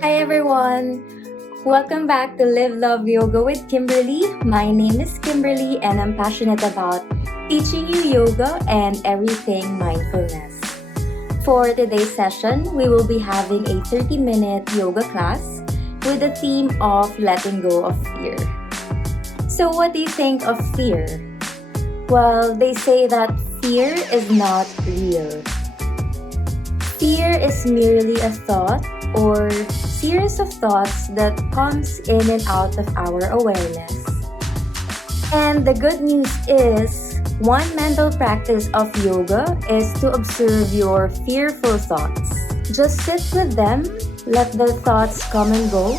Hi everyone! Welcome back to Live Love Yoga with Kimberly. My name is Kimberly and I'm passionate about teaching you yoga and everything mindfulness. For today's session, we will be having a 30-minute yoga class with the theme of letting go of fear. So what do you think of fear? Well, they say that fear is not real. Fear is merely a thought or series of thoughts that comes in and out of our awareness. And the good news is, one mental practice of yoga is to observe your fearful thoughts. Just sit with them, let the thoughts come and go,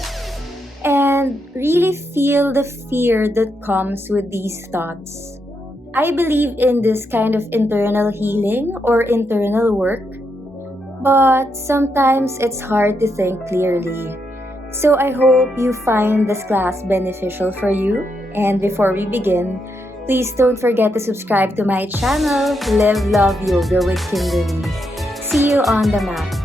and really feel the fear that comes with these thoughts. I believe in this kind of internal healing or internal work, but sometimes it's hard to think clearly. So I hope you find this class beneficial for you. And before we begin, please don't forget to subscribe to my channel, Live Love Yoga with Kimberly. See you on the mat.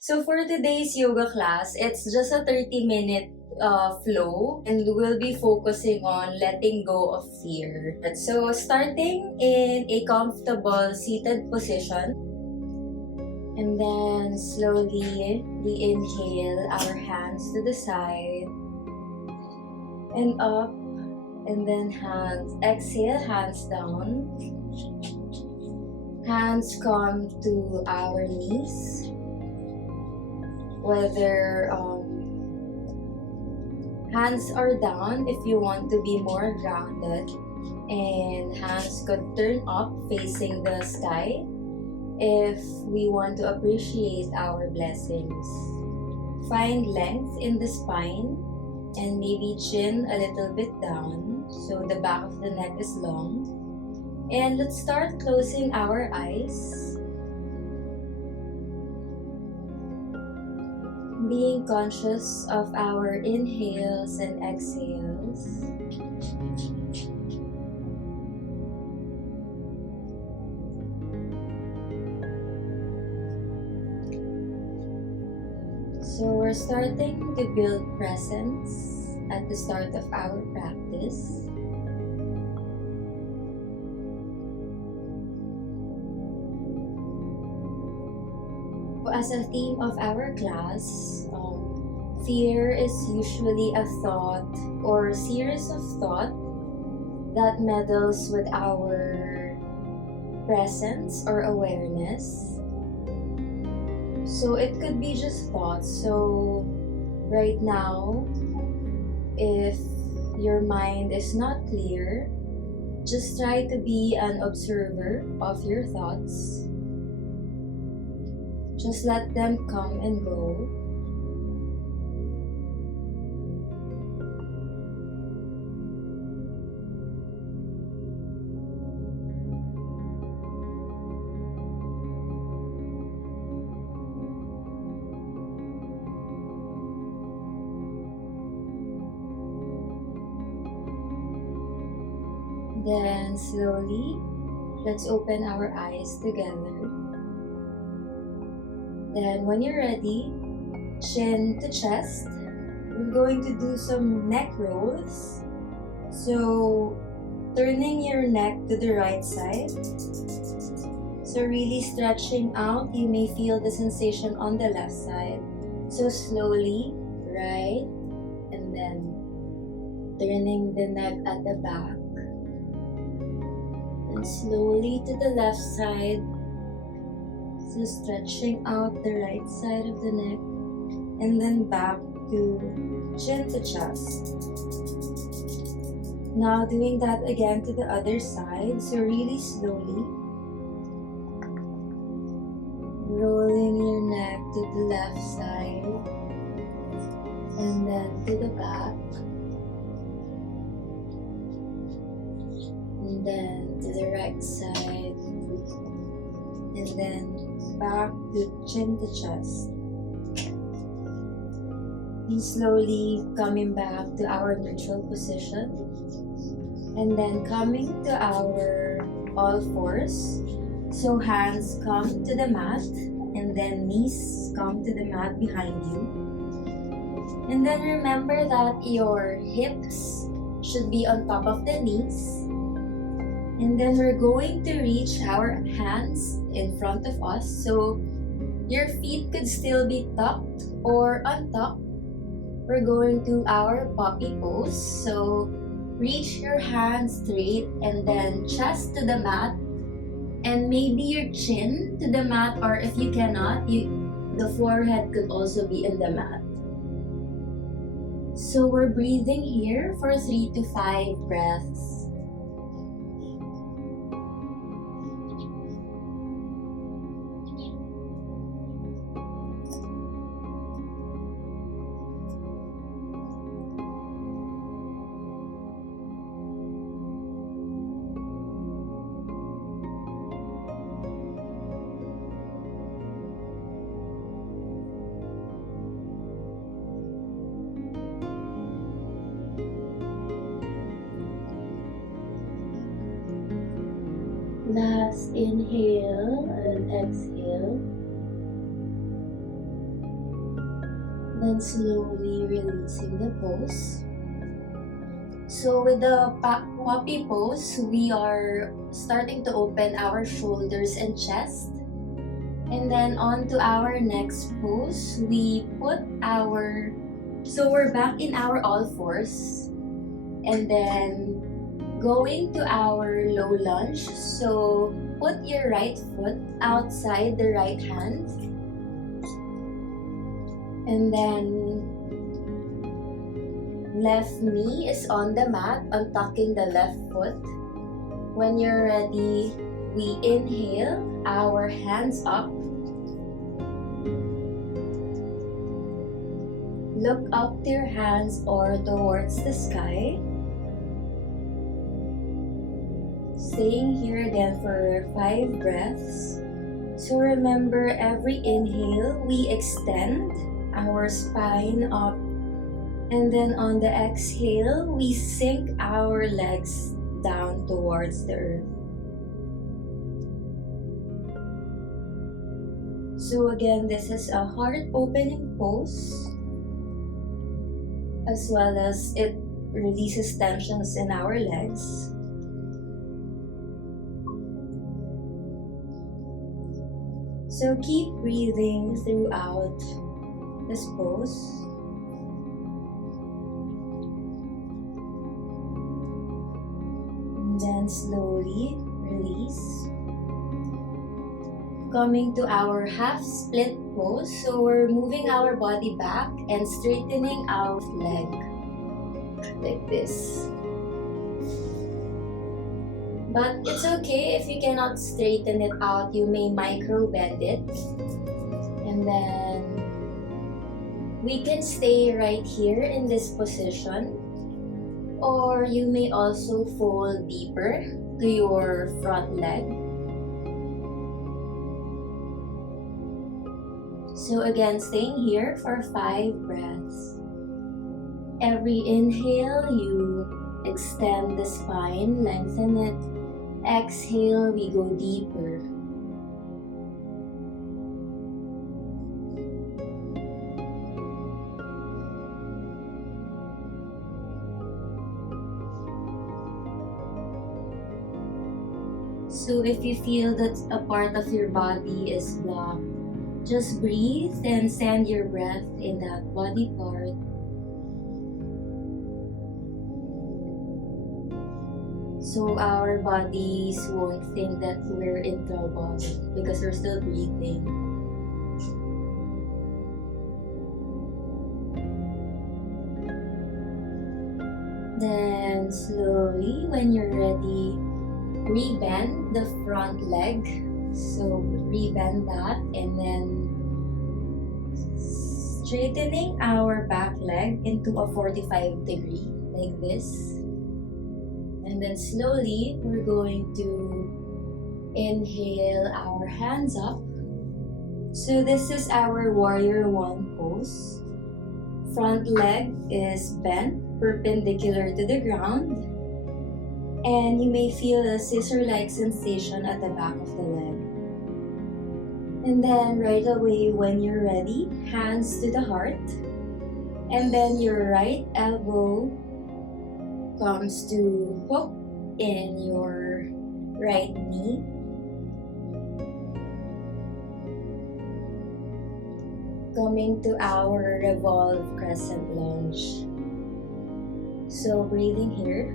So for today's yoga class, it's just a 30-minute flow and we'll be focusing on letting go of fear. So starting in a comfortable seated position, and then slowly we inhale our hands to the side and up, and then hands, exhale, hands down. Hands come to our knees. Whether hands are down if you want to be more grounded, and hands could turn up facing the sky if we want to appreciate our blessings. Find length in the spine and maybe chin a little bit down so the back of the neck is long. And let's start closing our eyes, being conscious of our inhales and exhales. So we're starting to build presence at the start of our practice. As a theme of our class, fear is usually a thought or series of thought that meddles with our presence or awareness. So it could be just thoughts. So right now, if your mind is not clear, just try to be an observer of your thoughts. Just let them come and go. Then slowly, let's open our eyes together. Then when you're ready, chin to chest. We're going to do some neck rolls. So turning your neck to the right side. So really stretching out. You may feel the sensation on the left side. So slowly, right, and then turning the neck at the back. And slowly to the left side. So stretching out the right side of the neck, and then back to chin to chest. Now doing that again to the other side, so really slowly. Rolling your neck to the left side, and then to the back, and then to the right side, and then back to chin to chest. And slowly coming back to our neutral position. And then coming to our all fours. So hands come to the mat. And then knees come to the mat behind you. And then remember that your hips should be on top of the knees. And then we're going to reach our hands in front of us. So your feet could still be tucked or untucked. We're going to our puppy pose. So reach your hands straight and then chest to the mat. And maybe your chin to the mat, or if you cannot, the forehead could also be in the mat. So we're breathing here for 3 to 5 breaths. Last inhale and exhale. Then slowly releasing the pose. So with the puppy pose, we are starting to open our shoulders and chest. And then on to our next pose, we put so we're back in our all fours. And then going to our low lunge, so put your right foot outside the right hand. And then left knee is on the mat, untucking the left foot. When you're ready, we inhale, our hands up. Look up to your hands or towards the sky. Staying here again for 5 breaths. So remember, every inhale, we extend our spine up. And then on the exhale, we sink our legs down towards the earth. So again, this is a heart opening pose, as well as it releases tensions in our legs. So keep breathing throughout this pose. And then slowly release. Coming to our half split pose. So we're moving our body back and straightening our leg like this. But it's okay if you cannot straighten it out, you may micro bend it. And then we can stay right here in this position. Or you may also fold deeper to your front leg. So again, staying here for 5 breaths. Every inhale, you extend the spine, lengthen it. Exhale, we go deeper. So if you feel that a part of your body is blocked, just breathe and send your breath in that body part. So our bodies won't think that we're in trouble because we're still breathing. Then slowly, when you're ready, rebend the front leg. So rebend that and then straightening our back leg into a 45 degree like this. And then slowly, we're going to inhale our hands up. So this is our warrior one pose. front leg is bent perpendicular to the ground, and you may feel a scissor-like sensation at the back of the leg. And then right away when you're ready, hands to the heart, and then your right elbow comes to hook in your right knee. Coming to our revolve crescent lunge. So breathing here.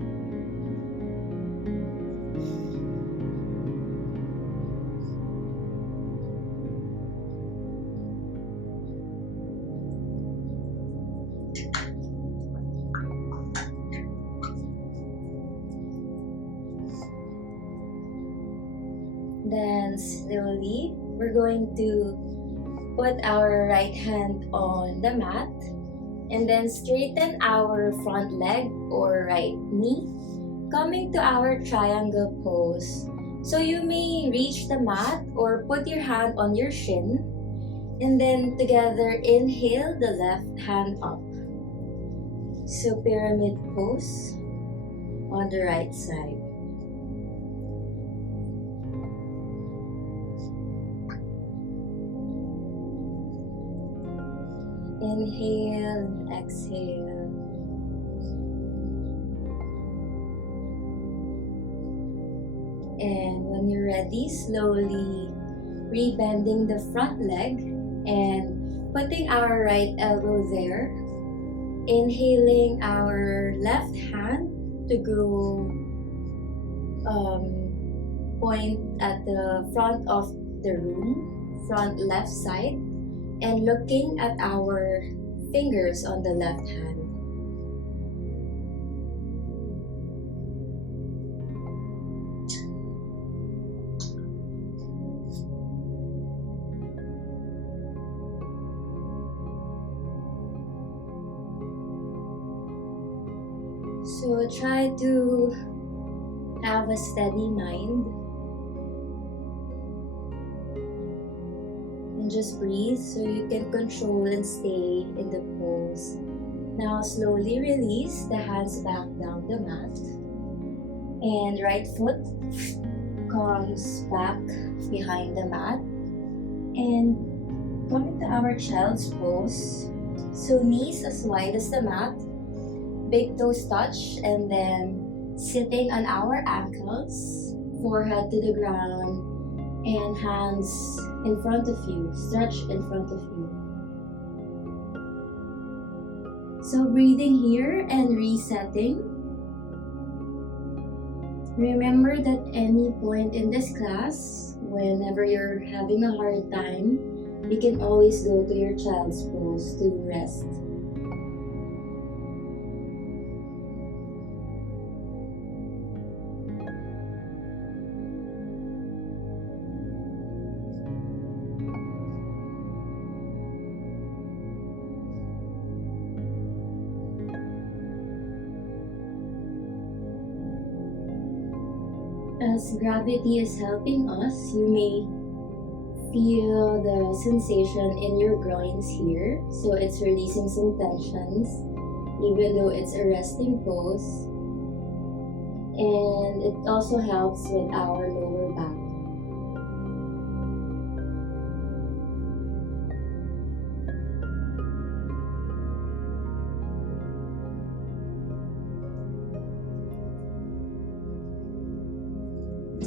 Then slowly, we're going to put our right hand on the mat and then straighten our front leg or right knee, coming to our triangle pose. So you may reach the mat or put your hand on your shin, and then together inhale the left hand up. So pyramid pose on the right side. Inhale and exhale. And when you're ready, slowly rebending the front leg and putting our right elbow there. Inhaling our left hand to go point at the front of the room, front left side, and looking at our fingers on the left hand. So try to have a steady mind and just breathe so you can control and stay in the pose. Now slowly release the hands back down the mat, and right foot comes back behind the mat, and coming to our child's pose. So knees as wide as the mat, big toes touch, and then sitting on our ankles, forehead to the ground, and hands in front of you, stretch in front of you. So breathing here and resetting. Remember that any point in this class, whenever you're having a hard time, you can always go to your child's pose to rest. As gravity is helping us, you may feel the sensation in your groins here. So it's releasing some tensions, even though it's a resting pose. And it also helps with our lower back.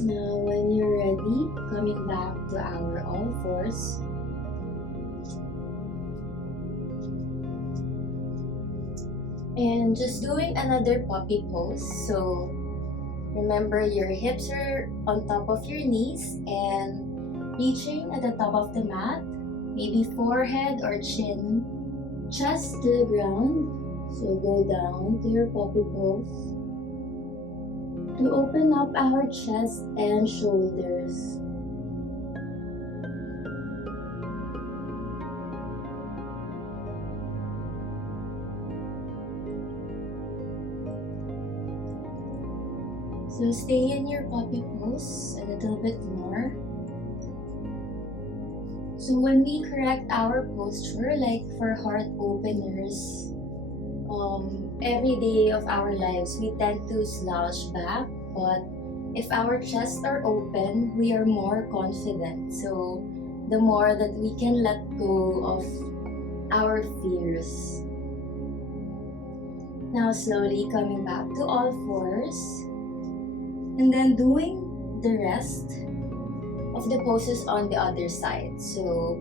Now, when you're ready, coming back to our all fours. And just doing another puppy pose. So, remember your hips are on top of your knees and reaching at the top of the mat. Maybe forehead or chin, chest to the ground. So, go down to your puppy pose. To open up our chest and shoulders. So stay in your puppy pose a little bit more. So when we correct our posture, like for heart openers, every day of our lives, we tend to slouch back, but if our chests are open, we are more confident. So the more that we can let go of our fears. Now slowly coming back to all fours, and then doing the rest of the poses on the other side. So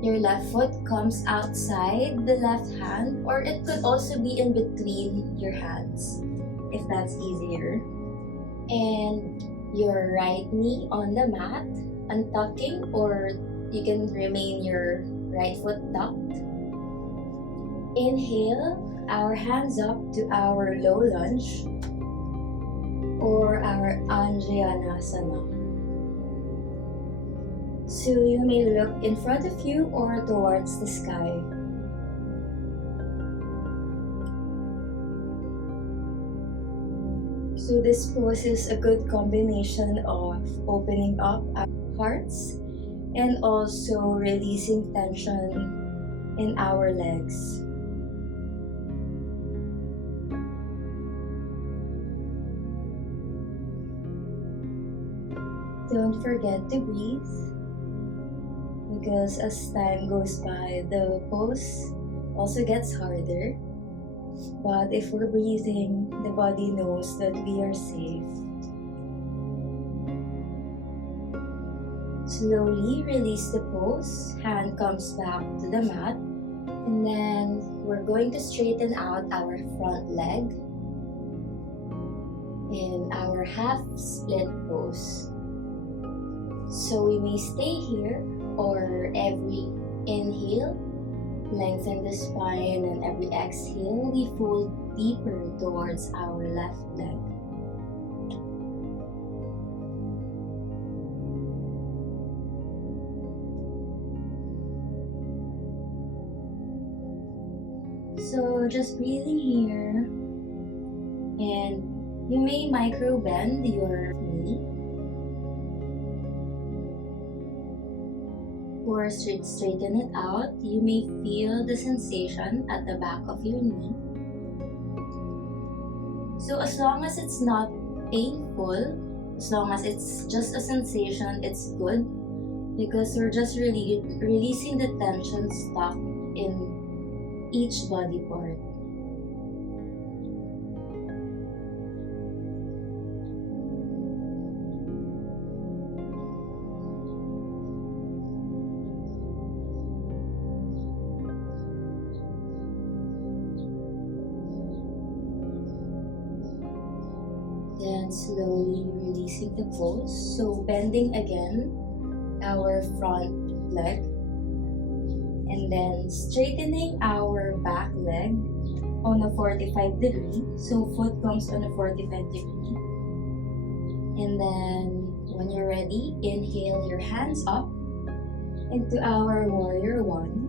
your left foot comes outside the left hand, or it could also be in between your hands if that's easier. And your right knee on the mat, untucking, or you can remain your right foot tucked. Inhale, our hands up to our low lunge or our Anjayanasana. So you may look in front of you or towards the sky. So this pose is a good combination of opening up our hearts and also releasing tension in our legs. Don't forget to breathe, because as time goes by, the pose also gets harder. But if we're breathing, the body knows that we are safe. Slowly release the pose, hand comes back to the mat, and then we're going to straighten out our front leg in our half split pose. So we may stay here, or every inhale, lengthen the spine, and every exhale, we fold deeper towards our left leg. So just breathing here, and you may micro bend your knee or straighten it out. You may feel the sensation at the back of your knee. So as long as it's not painful, as long as it's just a sensation, it's good, because we're just really releasing the tension stuck in each body part. Then slowly releasing the pose. So bending again our front leg, and then straightening our back leg on a 45 degree. So foot comes on a 45 degree. And then when you're ready, inhale your hands up into our warrior one.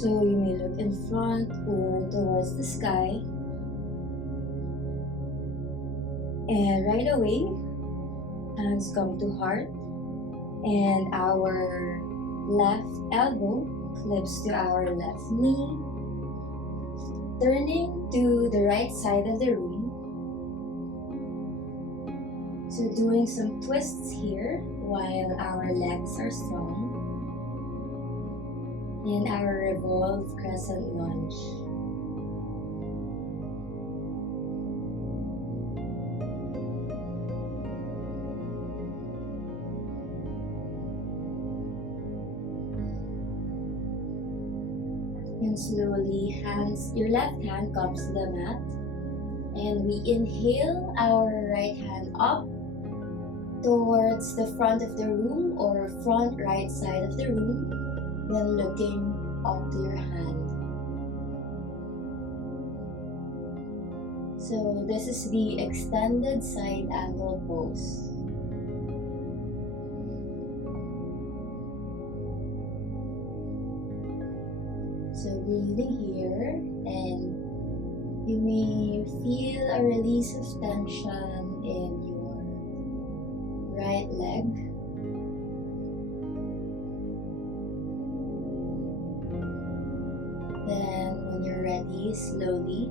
So you may look in front or towards the sky. And right away, hands come to heart, and our left elbow clips to our left knee, turning to the right side of the room. So doing some twists here while our legs are strong, in our revolved crescent lunge. And slowly, your left hand comes to the mat, and we inhale our right hand up towards the front of the room or front right side of the room, then looking up to your hand. So this is the extended side angle pose. So breathing here, and you may feel a release of tension in your right leg. ready, slowly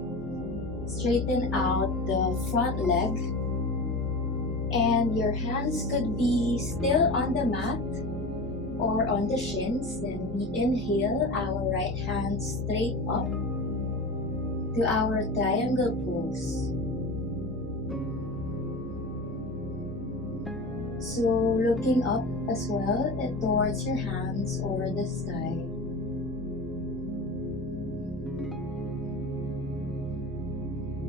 straighten out the front leg, and your hands could be still on the mat or on the shins. Then we inhale our right hand straight up to our triangle pose. So looking up as well and towards your hands or the sky.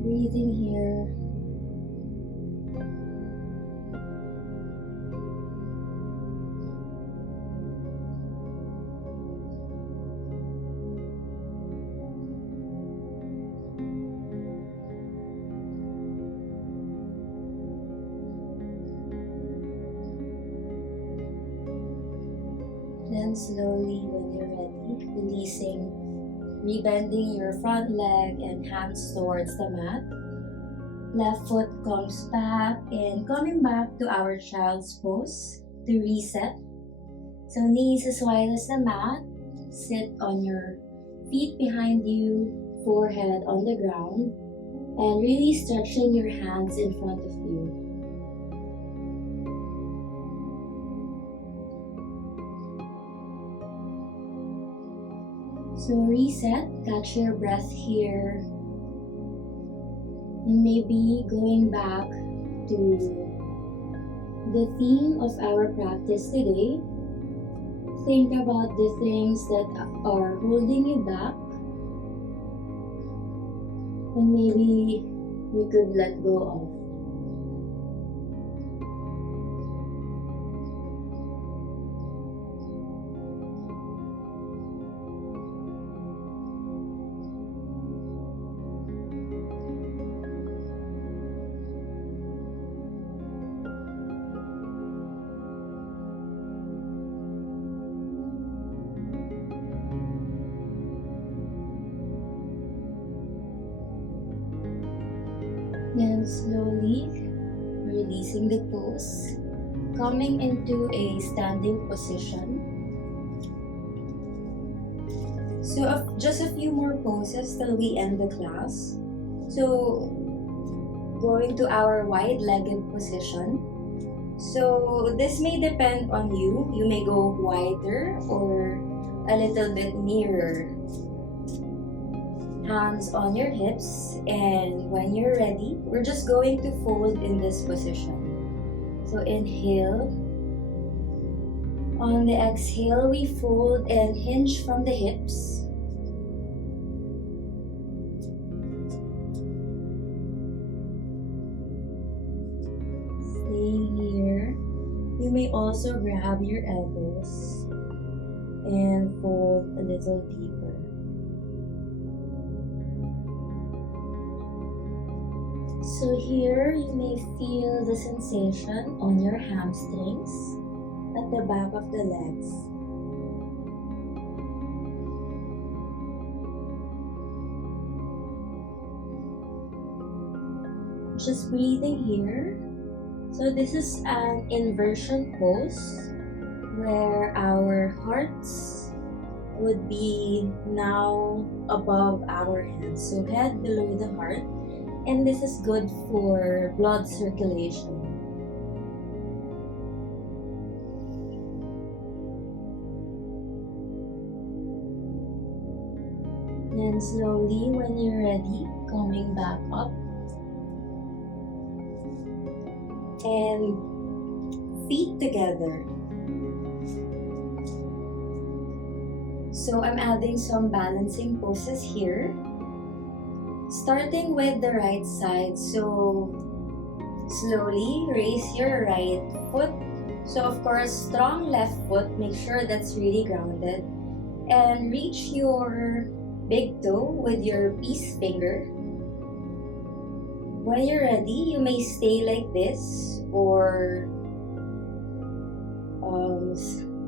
Breathing here. Then slowly, when you're ready, releasing, rebending your front leg and hands towards the mat. Left foot comes back and coming back to our child's pose to reset. So knees as wide as the mat. Sit on your feet behind you, forehead on the ground, and really stretching your hands in front of you. So reset, catch your breath here. And maybe going back to the theme of our practice today. Think about the things that are holding you back. And maybe we could let go of. Then slowly releasing the pose, coming into a standing position. So just a few more poses till we end the class. So going to our wide-legged position. So this may depend on you. You may go wider or a little bit nearer. Hands on your hips, and when you're ready, we're just going to fold in this position. So inhale. On the exhale, we fold and hinge from the hips. Staying here. You may also grab your elbows and fold a little deeper. So here, you may feel the sensation on your hamstrings at the back of the legs. Just breathing here. So this is an inversion pose where our hearts would be now above our heads. So head below the heart. And this is good for blood circulation. Then slowly, when you're ready, coming back up. And feet together. So I'm adding some balancing poses here. Starting with the right side, so slowly raise your right foot. So of course, strong left foot, make sure that's really grounded. And reach your big toe with your peace finger. When you're ready, you may stay like this or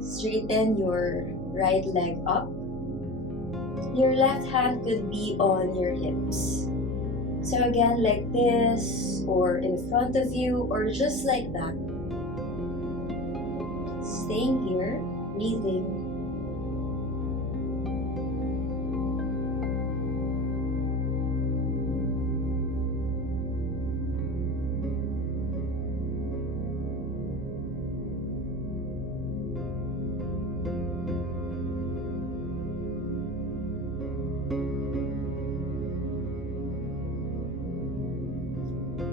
straighten your right leg up. Your left hand could be on your hips. So again, like this, or in front of you, or just like that. Staying here, breathing.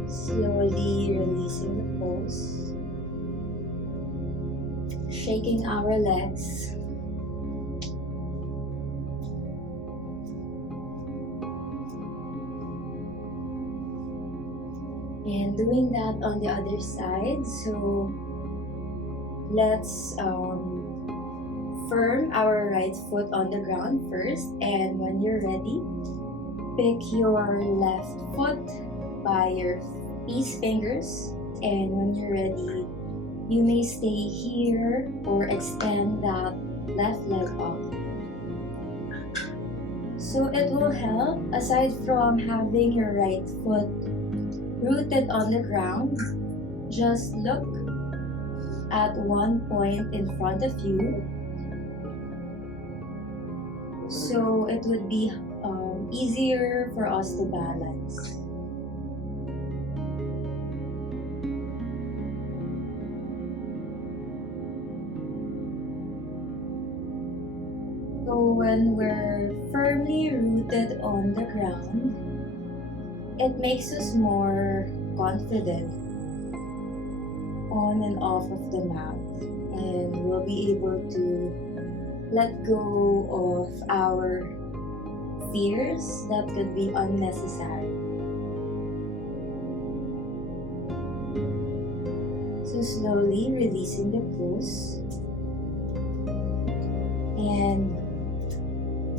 Slowly releasing the pose. Shaking our legs. And doing that on the other side. So let's firm our right foot on the ground first. And when you're ready, pick your left foot by your peace fingers. And when you're ready, you may stay here or extend that left leg up. So it will help, aside from having your right foot rooted on the ground, just look at one point in front of you. So it would be easier for us to balance. So when we're firmly rooted on the ground, it makes us more confident on and off of the mat, and we'll be able to let go of our fears that could be unnecessary. So slowly releasing the pose, and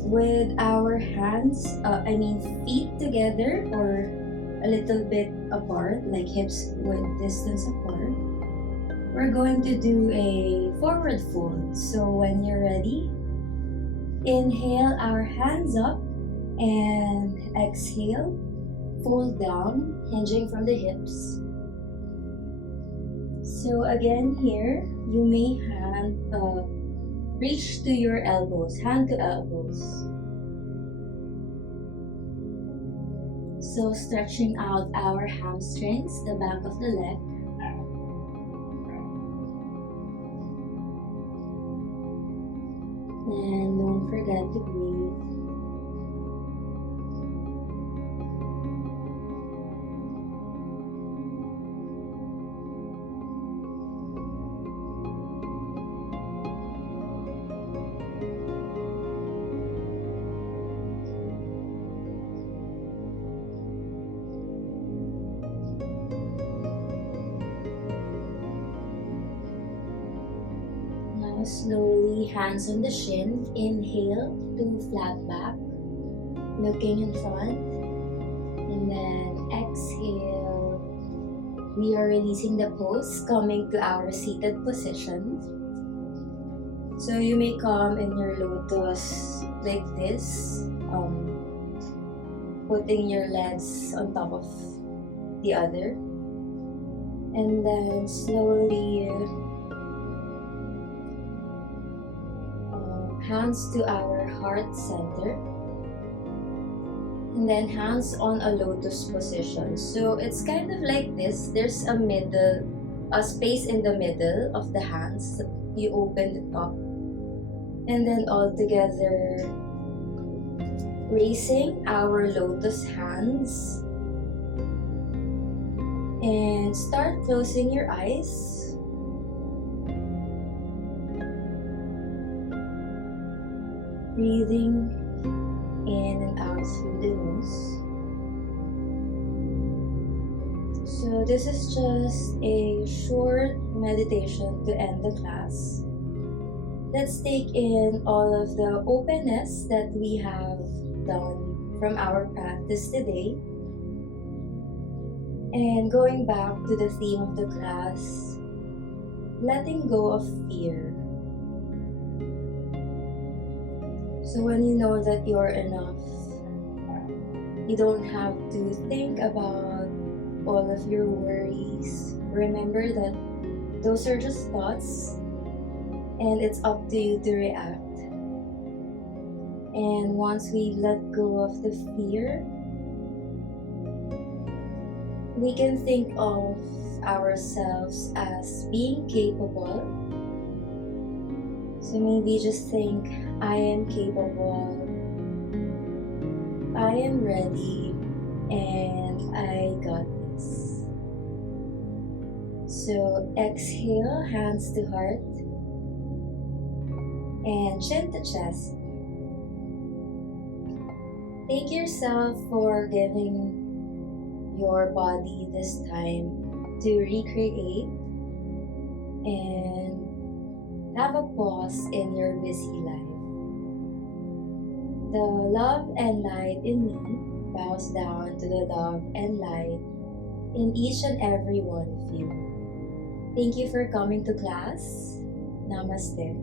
with our hands, feet together or a little bit apart, like hips with distance apart, we're going to do a forward fold. So when you're ready, inhale our hands up and exhale, fold down, hinging from the hips. So again here, you may reach to your elbows, hand to elbows. So stretching out our hamstrings, the back of the leg. And don't forget to breathe. Slowly, hands on the shin. Inhale to flat back, looking in front. And then exhale. We are releasing the pose, coming to our seated position. So you may come in your lotus like this, putting your legs on top of the other. And then slowly hands to our heart center, and then hands on a lotus position. So it's kind of like this. There's a space in the middle of the hands. You open the top, and then all together raising our lotus hands, and start closing your eyes. Breathing in and out through the nose. So this is just a short meditation to end the class. Let's take in all of the openness that we have done from our practice today. And going back to the theme of the class, letting go of fear. So when you know that you're enough, you don't have to think about all of your worries. Remember that those are just thoughts, and it's up to you to react. And once we let go of the fear, we can think of ourselves as being capable. So maybe just think, I am capable, I am ready, and I got this. So exhale, hands to heart and chin to chest. Thank yourself for giving your body this time to recreate and have a pause in your busy life. The love and light in me bows down to the love and light in each and every one of you. Thank you for coming to class. Namaste.